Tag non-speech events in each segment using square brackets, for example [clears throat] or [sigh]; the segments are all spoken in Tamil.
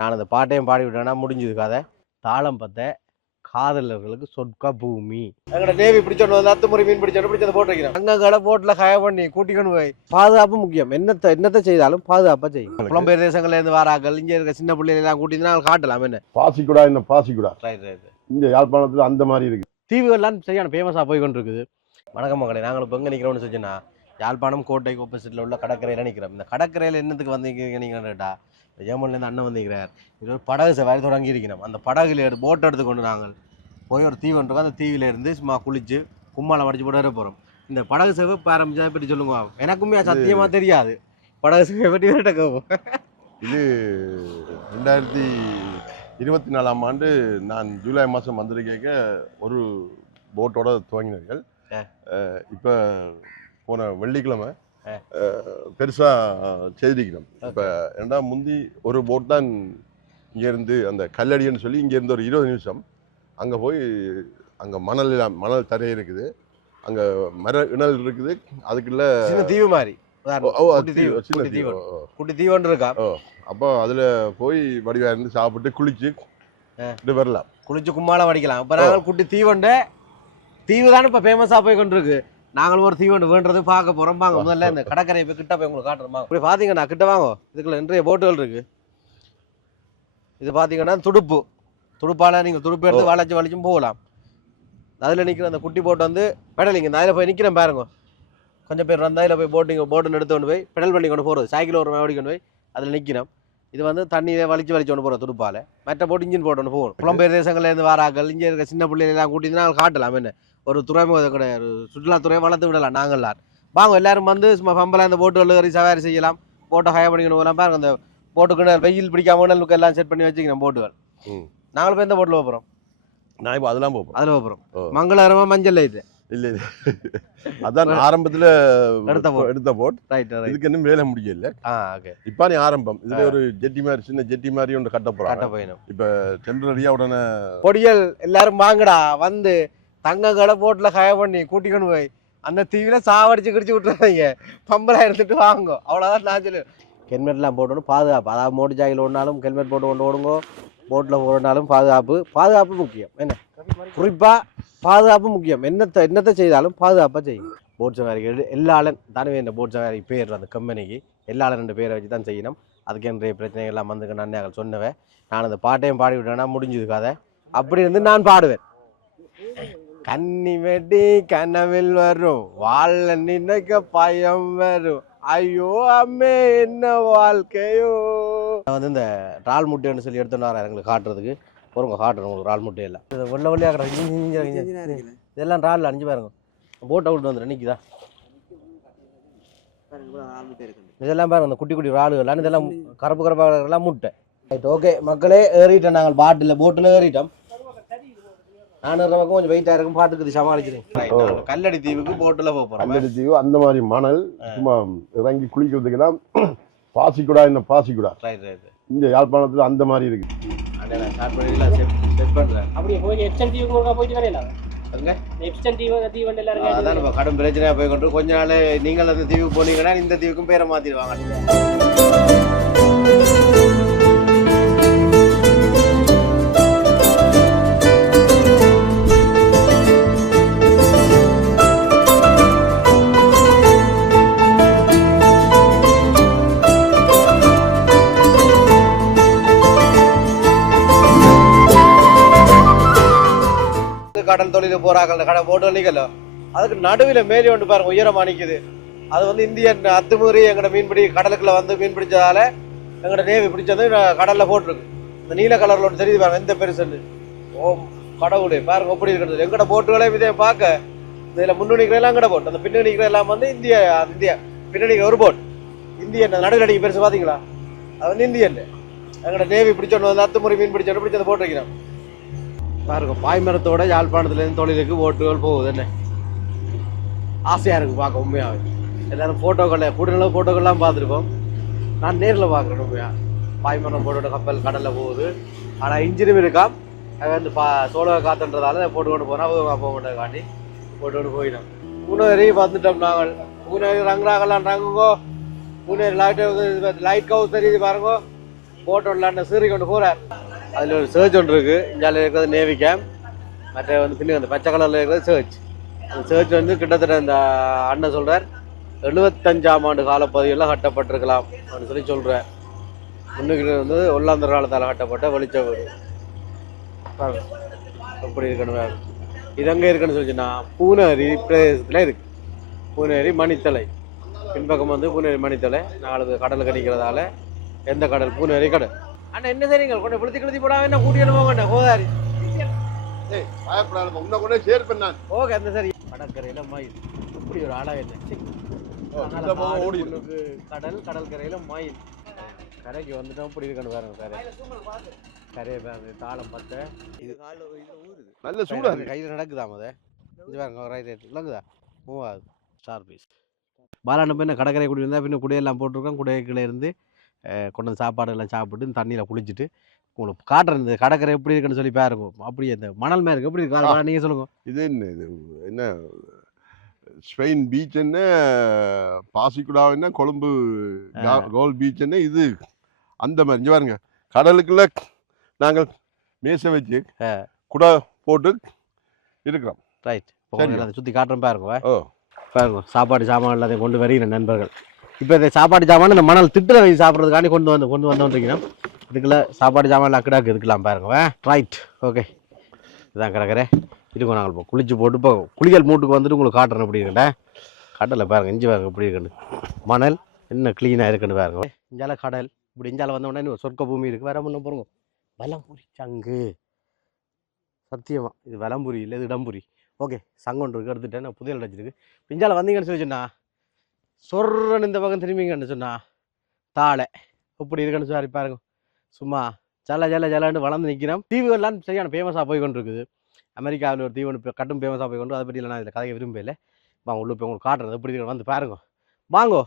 நான் அந்த பாட்டையும் பாடி விட்டேன்னா முடிஞ்சது கதை. தாளம் பத்த காதலர்களுக்கு சொர்க்க பூமி. எங்கட நேவி பிடிச்சோன்னு வந்து அத்துமுறை மீன் பிடிச்சோன்னு பிடிச்சதை போட்டு வைக்கிறோம். அங்க கடை போட்டில் ஹய பண்ணி கூட்டிக்கொண்டு போய் பாதுகாப்பு முக்கியம். என்னத்தை என்னத்தை செய்தாலும் பாதுகாப்பாக செய்யும். புலம்பெயர் தேசங்கள்ல இருந்து வாராக்கள் இங்க இருக்க சின்ன பிள்ளைகள் எல்லாம் கூட்டி நாங்கள் காட்டலாம். என்ன? பாசிக்குடா என்ன பாசிக்குடா? இந்த யாழ்ப்பாணத்துல அந்த மாதிரி இருக்கு. தீவுகள்லாம் சரியான ஃபேமஸாக போய் கொண்டிருக்குது. வணக்கம் மகளே நாங்கள் இப்போ எங்கே நிற்கிறோம்னு சொல்லிச்சுன்னா யாழ்ப்பாணம் கோட்டைக்கு ஆப்போசிட்டில் உள்ள கடற்கரையில் நிற்கிறோம் இந்த கடற்கரையில் என்னத்துக்கு வந்தீங்க நீங்கள் கேட்டா இந்த ஜெர்மன்லேருந்து அண்ணன் வந்திருக்கிறார். இது ஒரு படகு சவாரி தொடங்கி இருக்கிறோம். அந்த படகுல எடுத்து போட் எடுத்துக்கொண்டு நாங்கள் போய் ஒரு தீவு இருக்கும் அந்த தீவில இருந்து சும்மா குளிச்சு கும்மாளம் அடிச்சு போட்டு வர போகிறோம் இந்த படகு சேவை ஆரம்பிச்சதை பற்றி சொல்லுங்க. எனக்குமே சத்தியமாக தெரியாது. படகு சேவை பற்றி வேற கேட்போம் இது ரெண்டாயிரத்தி இருபத்தி நாலாம் ஆண்டு நான் ஜூலை மாதம் வந்திருக்க ஒரு போட்டோட துவங்கினீர்கள். இப்போ போன வெள்ளிக்கிழமை. பெருசாக செய்திருக்கிறோம் இப்போ ரெண்டாம் முந்தி ஒரு போட் தான் இங்கேருந்து அந்த கல்லடின்னு சொல்லி இங்கேருந்து ஒரு இருபது நிமிஷம் அங்கே போய் அங்கே மணல் மணல் தரை இருக்குது. அங்கே மர இணல் இருக்குது. அதுக்குள்ள தீவு மாதிரி. குட்டி தீவு சின்ன குட்டி தீவு. தீவு ஓ, ஓ. குட்டி தீவுன்னு இருக்கா? அப்போ அதில் போய் வடிவா இருந்து சாப்பிட்டு குளிச்சு. இப்படி வரலாம். குளிச்சு கும்மாளம் அடிக்கலாம். இப்போ நாங்கள் குட்டி தீவண்டு. தீவு தானே இப்போ ஃபேமஸாக போய் கொண்டிருக்கு நாங்களும் ஒரு தீவண்டு வேண்டது பார்க்க போகிறோம் வாங்க முதல்ல இந்த கடற்கரை போய் கிட்ட போய் உங்களுக்கு காட்டுறோம். இப்படி பார்த்தீங்கன்னா கிட்ட வாங்க. இதுக்குள்ள நிறைய போட்டுகள் இருக்கு. இது பார்த்தீங்கன்னா துடுப்பு. துடுப்பால் நீங்கள் துடுப்பு எடுத்து வளைச்சு வளைச்சும் போகலாம். அதில் நிற்கிற அந்த குட்டி போட்டு வந்து பெடலிங்க இந்த அதில் போய் நிற்கிறேன் பாருங்க. கொஞ்சம் பேர் வந்து அதில் போய் போட்டிங்க போட்டுன்னு எடுத்து கொண்டு போய் பெடல் பண்ணி கொண்டு போகிறது சைக்கிள் ஒரு ஓடி கொண்டு போய் அதில் நிற்கிறோம் இது வந்து தண்ணியை வலிச்சு வலிச்சு கொண்டு போகிறோம் துடுப்பால். மற்ற போட்டு இன்ஜின் போட்டு ஒன்று போகணும். புலம்பெயர் தேசங்கள்ல இருந்து வாராக்கள் இங்கே இருக்க சின்ன பிள்ளைகள் எல்லாம் கூட்டி நாங்கள் காட்டலாம் என்ன. ஒரு துறைமுக கிடையாது. ஒரு சுற்றுலாத்துறையை வளர்த்து விடலாம். நாங்கள் வாங்க எல்லாரும் வந்து சும்மா பம்பலாம் இந்த போட்டுகள் ஏறி சவாரி செய்யலாம். போட்டை ஹய பண்ணிக்கணும் போகலாம் பாருங்க அந்த போட்டுக்கு வெயில் பிடிக்காம நெல்லுக்கு எல்லாம் செட் பண்ணி வச்சுக்கிறோம் போட்டுகள். நாங்களும் போய் இந்த போட்டில் போகிறோம் நான் இப்போ அதெல்லாம் போப்போம் அதில் போகிறோம். மங்களகரமாக மஞ்சள் இது. இல்லை அதான் ஆரம்பத்தில் எடுத்த boat. எடுத்த போட் ரைட் இதுக்கு இன்னும் வேலை முடியல. ஆ ஓகே இப்போ நீ ஆரம்பம். இதுல ஒரு ஜெட்டி மாதிரி சின்ன ஜெட்டி மாதிரி ஒன்று கட்ட கட்ட போறாங்க போயிடும். இப்போ டெம்பரரியா உடனே பொடியல் எல்லாரும் வாங்கடா வந்து தங்க கடை போட்டில் ஹய பண்ணி கூட்டிக்கொண்டு போய் அந்த தீவில சாவடிச்சு கிடிச்சு விட்டுறாங்க பம்பளை எடுத்துட்டு வாங்க. அவ்வளோதான் நான் சொல்லு ஹெல்மெட்லாம் போட்டு பாதுகாப்பு. அதாவது மோட்டர் ஜாக்கில் ஓடினாலும் ஹெல்மெட் போட்டு கொண்டு ஓடுங்க. போட்டில் ஓடினாலும் பாதுகாப்பு. பாதுகாப்பு முக்கியம். என்ன? குறிப்பாக பாதுகாப்பு முக்கியம். என்னத்தை என்னத்தை செய்தாலும் பாதுகாப்பாக செய்யும். போட் சவாரிகள் எல்லாளன் தானே இந்த போட் சவாரி பேர் அந்த கம்பெனிக்கு எல்லாளன் ரெண்டு பேரை வச்சு தான் செய்யணும். அதுக்கு நிறைய பிரச்சனைகள்லாம் வந்து நன்மையாக சொன்னவன். நான் அந்த பாட்டையும் பாடி விட்டேன்னா முடிஞ்சது கதை. அப்படி இருந்து நான் பாடுவேன். கன்னி வெட்டி கனவில் வரும். வாழ நினைக்க பயம் வரும். ஐயோ அம்மே என்ன வாழ்க்கையோ. நான் வந்து இந்த ரால் முட்டைன்னு சொல்லி எடுத்துட்டு வரேன் எங்களுக்கு காட்டுறதுக்கு. பொறுங்க காட்டுறேன் உங்களுக்கு ரால் முட்டை எல்லாம். இது வெள்ள வெள்ளையாக கிடக்கு இதெல்லாம் ராலில் அணிஞ்சு பாருங்க. போட்டை விட்டு வந்துடும் நிற்கிதா இதெல்லாம் பாருங்க இந்த குட்டி குட்டி ராடுகள் இதெல்லாம் கருப்பு கருப்பாக எல்லாம் முட்டை. ரைட் ஓகே மக்களே ஏறிட்டோம். நாங்கள் பாட்டில் போட்டில் ஏறிட்டோம். நானூறு பக்கம் கொஞ்சம் வெயிட்டாக இருக்கும். பாட்டுக்கு சமாளிக்கிறேன். கல்லடி தீவுக்கு போட்டில் போக போகிறோம் கல்லடி தீவு அந்த மாதிரி மணல் சும்மா இறங்கி குளிக்கிறதுக்கெல்லாம் [clears throat] பாசிக்குடா என்ன பாசிக்குடா? ரைட் ரைட் இந்த யாழ்ப்பாணத்துல அந்த மாதிரி இருக்கு. அப்படியே போய் எப்சன் தீவுக்கு போயிட்டு வரையில அங்க எப்சன் தீவு தீவன் எல்லாரும் அதான் நம்ம கடும் பிரச்சனையாக போய் கொண்டு கொஞ்ச நாள் நீங்கள் அந்த தீவுக்கு போனீங்கன்னா இந்த தீவுக்கும் பேரை மாற்றிடுவாங்க கடல் தொழில் போறாங்க கடை போட்டு நிக்கல அதுக்கு நடுவில் மேலே ஒன்று பாருங்க உயரமா நிக்குது அது வந்து இந்தியன் அத்துமீறி எங்களோட மீன்பிடி கடலுக்குள்ள வந்து மீன் பிடிச்சதால எங்களோட நேவி பிடிச்சது கடலில் போட்டிருக்கு. இந்த நீல கலர்ல ஒன்று தெரியுது பாருங்க எந்த பெருசுன்னு ஓ கடவுளே பாருங்க எப்படி இருக்கிறது எங்கட போட்டுகளே இதே பார்க்க இதுல முன்னணிக்கிற எல்லாம் எங்கட போட் அந்த பின்னணிக்கிற எல்லாம் வந்து இந்திய இந்தியா பின்னாடி ஒரு போட் இந்தியன் அந்த நடுவில் அடிக்க பெருசு பார்த்தீங்களா? அது வந்து இந்தியன். எங்களோட நேவி பிடிச்சோன்னு வந்து அத்துமுறை மீன் பிடிச்சோன்னு பிடிச்சதை போட்டு பாருங்க பாய்மரத்தோட யாழ்ப்பாணத்துலேருந்து தொழிலுக்கு ஓட்டுகள் போகுது என்ன? ஆசையாக இருக்குது பார்க்க உண்மையாகவே எல்லோரும் ஃபோட்டோக்களை கூடுதலாக ஃபோட்டோக்கள்லாம் பார்த்துருக்கோம் நான் நேரில் பார்க்குறேன் உண்மையாக பாய்மரம் போட்டோட கப்பல் கடலில் போகுது. ஆனால் இன்ஜினும் இருக்கா? அது வந்து பா சோழ காத்துன்றதால போட்டு கொண்டு போனால் போக மாட்டேன் காட்டி. போட்டு கொண்டு போயிடும். பூனேரி வந்துட்டோம் நாங்கள். பூனேரி ரங்கராகலாம் ரங்குங்கோ. பூனேரி லைட் லைட் ஹவுஸ் தெரியுது பாருங்கோ. போட்டோ இல்லாண்ட சீறி கொண்டு போகிறார் அதில் ஒரு சர்ச் ஒன்று இருக்குது இந்தியாவில் இருக்கிறது நேவி கேம்ப் மற்ற வந்து பின்னுக்கு அந்த பச்சை கலரில் இருக்கிறது சர்ச் அந்த சர்ச் வந்து கிட்டத்தட்ட இந்த அண்ணன் சொல்கிறார் எழுபத்தஞ்சாம் ஆண்டு காலப்பகுதியில் கட்டப்பட்டிருக்கலாம் அப்படின்னு சொல்லி சொல்கிறார் முன்னுக்கு வந்து ஒல்லாந்தர் காலத்தால் கட்டப்பட்ட வெளிச்ச வீடு. எப்படி இருக்கணும் இது எங்கே இருக்குன்னு சொல்லிச்சுன்னா பூனேரி பிரதேசத்தில் இருக்கு. பூனேரி மணித்தலை. பின்பக்கம் வந்து பூனேரி மணித்தலை. நாலு கடலுக்கு நிற்கிறதால எந்த கடல்? பூனேரி கடல். அண்ணா என்ன செய்றீங்க கொண்டு விழுத்தி கிழுத்தி போடாம என்ன கூட்டிட்டு போங்க கோதாரி. ஏய் பயப்படாத உன்னை கொண்டே ஷேர் பண்ணான் ஓகே அந்த சரி. கடற்கரையில மயில் இப்படி ஒரு ஆளா என்ன? கடல் கடற்கரையில மயில் கரைக்கு வந்துட்டோம் இப்படி இருக்கணும் பாருங்க கரை. கரையை பாருங்க தாளம் பத்த. இது நல்ல சூடா இருக்கு. கையில் இது பாருங்க ரைட் ரைட் ஆகுது ஸ்டார் பீஸ் பாலாண்ட பின்ன கடற்கரை குடி இருந்தால் பின்ன குடையெல்லாம் போட்டிருக்கோம் குடையக்கில் இருந்து அஹ், கொண்டு வந்து சாப்பாடு எல்லாம் சாப்பிட்டு இந்த தண்ணியில் குளிச்சுட்டு உங்களுக்கு காட்டுறேன் இந்த கடற்கரை எப்படி இருக்குன்னு சொல்லி பாருங்க அப்படியே இந்த மணல் இருக்கு எப்படி இருக்கு நீங்கள் சொல்லுங்க. இது என்ன இது என்ன ஸ்பெயின் பீச் என்ன பாசிக்குடா என்ன கொழும்பு கோல் பீச் என்ன இது அந்த மாதிரி. இங்க பாருங்க கடலுக்குள்ள நாங்கள் மேசை வச்சு. குடா போட்டு இருக்கிறோம். ரைட் சரி. அதை சுற்றி காட்டுறேன் பாருங்க ஓ. பாருங்க சாப்பாடு சாமான் எல்லாத்தையும் கொண்டு வருகிற நண்பர்கள். இப்போ இந்த சாப்பாடு சாமான் இந்த மணல் திட்டுற வச்சு சாப்பிட்றதுக்காண்டி கொண்டு வந்து கொண்டு வந்தோன்றீங்கன்னா இதுக்குள்ள சாப்பாடு சாமான் எல்லாம் இருக்கலாம் பாருங்க ரைட் ஓகே இதான் கிடக்குறேன் இருக்கும் நாங்கள் இப்போ குளிச்சு போட்டு இப்போ குளியல் மூட்டுக்கு வந்துட்டு உங்களுக்கு காட்டுறேன் எப்படி இருக்கேன் கடலை பாருங்கள் இஞ்சி பாருங்க எப்படி இருக்குன்னு. மணல் என்ன க்ளீனாக இருக்குன்னு பாருங்க. இஞ்சால கடல் இப்படி இஞ்சால வந்த உடனே ஒரு சொர்க்க பூமி இருக்குது வேற ஒன்றும் பாருங்க வலம்புரி சங்கு. சத்தியமாக இது வலம்புரி இல்லை இது இடம்புரி. ஓகே சங்கம் இருக்குது எடுத்துட்டேன். நான் புதையல் அடைச்சிருக்கு இஞ்சால வந்தீங்கன்னு சொல்லி சொன்னா சொர்றன்னு இந்த பக்கம் திரும்பிங்கன்னு சொன்னா தாழை. இப்படி இருக்குன்னு சொல்லி பாருங்க. சும்மா ஜல ஜல ஜலன்னு வளர்ந்து நிற்கிறோம் தீவுகள்லாம் சரியான ஃபேமஸாக போய் கொண்டு இருக்குது அமெரிக்காவில் ஒரு தீவு ஒன்று கட்டும் ஃபேமஸாக போய் கொண்டு அதை பற்றி நான் இதில் கதையை விரும்பல வாங்க உள்ள போய் உங்களுக்கு காட்டுறது எப்படி இருக்கு வந்து பாருங்க. வாங்கோ.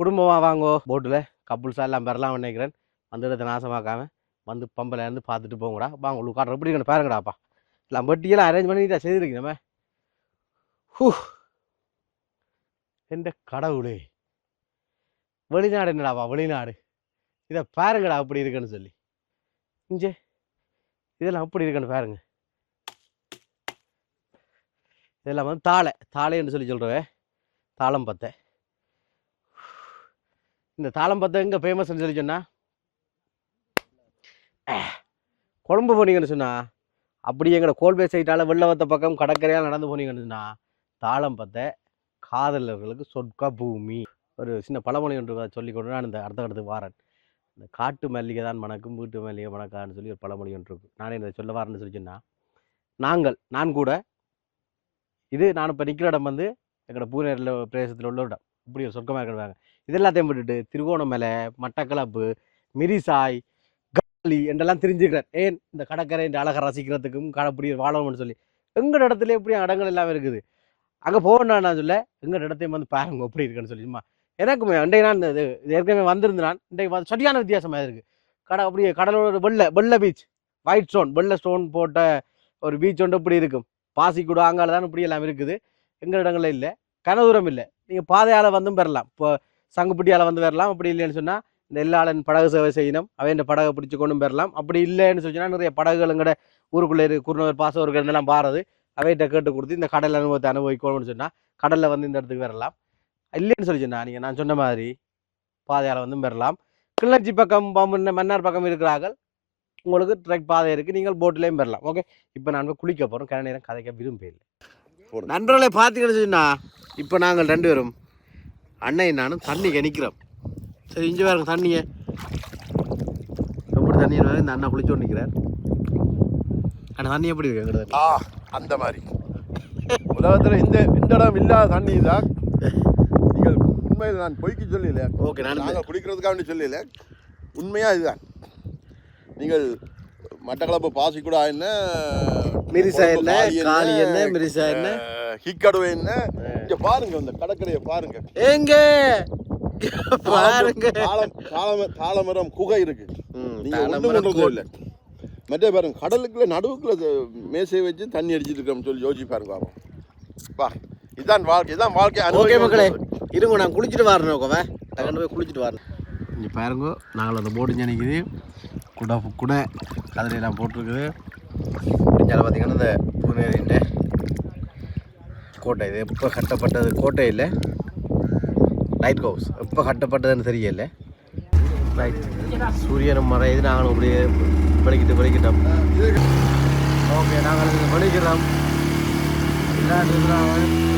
குடும்பமாக வாங்கோ. போட்டில் கப்புள்ஸாக எல்லாம் பெறலாம் நினைக்கிறேன். அந்த இடத்த நாசமாக்காம வந்து பம்பல இருந்து பார்த்துட்டு போங்கடா. வாங்க உங்களுக்கு காட்டுற எப்படி இருக்கணும் பாருங்கடாப்பா. எல்லாம் வெட்டியெல்லாம் அரேஞ்ச் பண்ணி தான் நம்ம ஹூ. எந்த கடவுளே. வெளிநாடு என்னடாவா வெளிநாடு? இதை பாருங்கடா அப்படி இருக்குன்னு சொல்லி. இஞ்சே இதெல்லாம் அப்படி இருக்குன்னு பாருங்க. இதெல்லாம் வந்து தாளை தாளைன்னு சொல்லி சொல்கிறவே தாளம் பத்தை. இந்த தாளம் பத்தை எங்கே ஃபேமஸ்ன்னு சொல்லி சொன்னா? குழம்பு போனீங்கன்னு சொன்னா? அப்படி எங்களோட கோல்பே சைட்டால் வெள்ளவத்த பக்கம் கடற்கரையால் நடந்து போனீங்கன்னு சொன்னா? தாளம் பத்தை. காதலர்களுக்கு சொர்க்க பூமி. ஒரு சின்ன பழமொழி ஒன்று சொல்லி கொண்டு நான் இந்த அடுத்த அடுத்து வாரன். இந்த காட்டு மல்லிகை தான் மணக்கும் வீட்டு மல்லிகை மணக்கான்னு சொல்லி ஒரு பழமொழி ஒன்று இருக்கு. நானே இதை சொல்ல வரேன்னு சொல்லி சொன்னால் நாங்கள் நான் கூட இது நான் இப்போ நிற்கிற இடம் வந்து எங்களோட பூனேரில் பிரதேசத்தில் உள்ள இடம். இப்படி ஒரு சொர்க்கமாக இருக்கிறாங்க. இது எல்லாத்தையும் விட்டுட்டு திருகோணமலை மட்டக்களப்பு மிரிசாய் காலி என்றெல்லாம் தெரிஞ்சுக்கிறேன். ஏன்? இந்த கடற்கரை இந்த அழகை ரசிக்கிறதுக்கும் கட வாழணும்னு சொல்லி. எங்கள் இடத்துல எப்படி இடங்கள் எல்லாமே இருக்குது. அங்கே போகணும் நான் சொல்ல? எங்கள் இடத்தையும் வந்து பாருங்க எப்படி இருக்குன்னு சொல்லி சும்மா. எனக்கு அன்றைய நான் இந்த இது ஏற்கனவே வந்திருந்தான். நான் இன்றைக்கு வந்து சரியான வித்தியாசமாக இருக்குது கடை அப்படியே கடலோட வெள்ளை வெள்ளை பீச் ஒயிட் ஸ்டோன் வெள்ளை ஸ்டோன் போட்ட ஒரு பீச் ஒன்று இப்படி இருக்கும். பாசிக்குடு அங்கால தான் இப்படி எல்லாம் இருக்குது. எங்கள் இடங்களில் இல்லை. கனதூரம் இல்லை. நீங்கள் பாதையால் வந்தும் பெறலாம். இப்போ சங்குப்பட்டியால் வந்து வரலாம் அப்படி இல்லைன்னு சொன்னால் இந்த எல்லாளன் படகு சேவை செய்யணும் அவன் இந்த படகை பிடிச்சி கொண்டும் பெறலாம். அப்படி இல்லைன்னு சொன்னால் நிறைய படகுகள் எங்கட ஊருக்குள்ளே இருக்கு. குருநகர் பாசவர்கள் இருந்தெல்லாம் பாருது. அவைகிட்ட கேட்டு கொடுத்து இந்த கடல் அனுபவத்தை அனுபவிக்கணும்னு சொன்னால் கடலில் வந்து இந்த இடத்துக்கு வரலாம். இல்லைன்னு சொல்லி சொன்னா நீங்கள் நான் சொன்ன மாதிரி பாதையால் வந்தும் பெறலாம் கிளர்ச்சி பக்கம் பாம்பு மன்னார் பக்கம் இருக்கிறார்கள். உங்களுக்கு ட்ரெக் பாதை இருக்குது நீங்கள் போட்லேயும் பெறலாம் ஓகே இப்போ நான் போய் குளிக்க போகிறோம் கன நேரம் கதைக்க விரும்பல. நண்பர்களை பார்த்தீங்கன்னு சொன்னா இப்போ நாங்கள் ரெண்டு பேரும் அண்ணன் நானும் தண்ணி நிற்கிறோம் சரி இஞ்சி பாருங்க தண்ணியை. எப்படி தண்ணி இந்த அண்ணா குளிச்சோண்டு நிற்கிறார் ஆனால் தண்ணி எப்படி இருக்கு? அந்த மாதிரி. உலகத்தில் இந்த இந்த இடம் இல்லாத தண்ணி தான் நீங்கள் உண்மையில் நான் பொய்க்கு சொல்லல. ஓகே நான் நாங்கள் குடிக்கிறதுக்காக வேண்டி சொல்லல. உண்மையா இதுதான். நீங்கள் மட்டக்களப்பு பாசிக்குடா என்ன மிரிசா என்ன காளி என்ன, மிரிசா என்ன? ஹிக்கடுவை என்ன? இங்க பாருங்க இந்த கடற்கரையை பாருங்க. எங்க? பாருங்க. தாளம் தாளம தாளமரம் குகை இருக்கு. நீங்க கோல். இல்ல மற்ற பாருங்க கடலுக்குள்ள நடுவுக்குள்ள மேசையை வச்சு தண்ணி அடிச்சிட்டு இருக்கோம்னு சொல்லி யோசிச்சு பாருங்க பாப்போம். வா இதான் வாழ்க்கை இதான் வாழ்க்கை ஓகே மக்களே. இருங்க நான் குளிச்சுட்டு வரணும் ஓகேவா? டக்குன்னு போய் குளிச்சுட்டு வரணும் இங்கே பாருங்க நாங்கள் அந்த போர்டு நினைக்குது குடை குடை கதிரையெல்லாம் போட்டிருக்குது. இங்கே பார்த்தீங்கன்னா இந்த பூனேரின்ற கோட்டை. இது எப்போ கட்டப்பட்டது? கோட்டை இல்லை. லைட் ஹவுஸ் எப்போ கட்டப்பட்டதுன்னு தெரியல. ரைட் சூரியன் மறையுது நாங்களும் அப்படியே படிக்கிட்டு படிக்கிட்டோம். ஓகே நாங்கள் படிக்கிறோம். விளையாட்டு